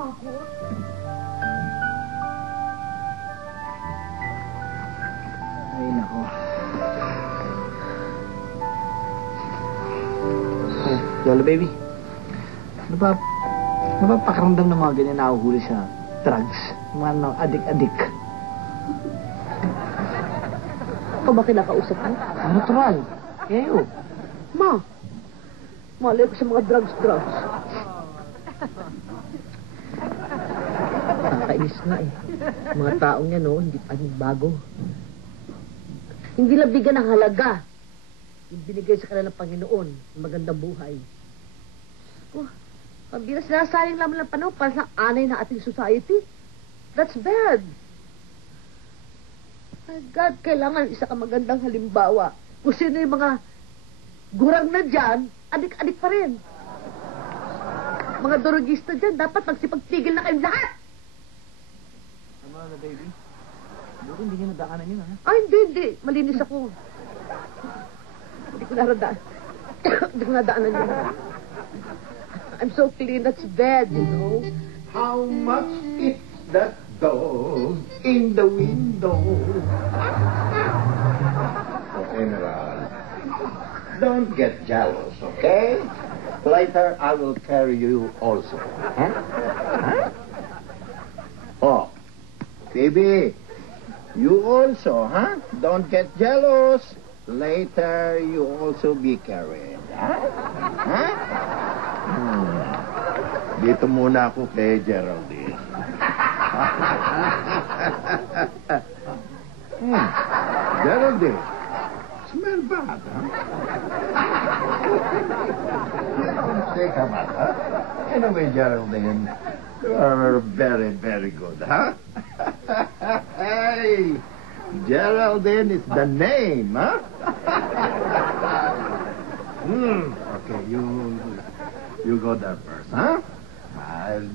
nakakatakot. Ay, nako. Ay, Lola baby. Ano ba pakiramdam ng mga ganyan nahuhuli sa drugs? Mga adik-adik. Ikaw ba kinakausap mo? Natural. Yayo. Ma, malay ko sa mga drugs. Nakakainis nga eh. Mga taong yan, no, hindi pa bago. Hindi lang bigyan ng halaga. Yung binigay sa kanila ng Panginoon, ng magandang buhay. Oh, pabila sinasaling lamang ng panahon para sa anay ng ating society. That's bad. My God, kailangan isa ka magandang halimbawa. Kung sino yung mga gurang na dyan, adik-adik pa rin. Mga dorogista dyan, dapat magsipagtigil na kayong lahat. Tama na, baby. Buti hindi niya nadaanan yun, ha? Ay, hindi. Malinis ako. Hindi ko naradaan. Hindi ko nadaanan yun. I'm so clean, that's bad, you know. How much is that dog in the window? General, don't get jealous, okay? Later, I will carry you also. Huh? Oh, baby, you also, huh? Don't get jealous. Later, you also be carried, huh? Huh? Dito muna ako kay Geraldine. Geraldine, smell bad, huh? Take a bath, huh? Anyway, Geraldine, you are very, very good, huh? Hey, Geraldine is the name, huh? Okay, you go there first, huh? I'll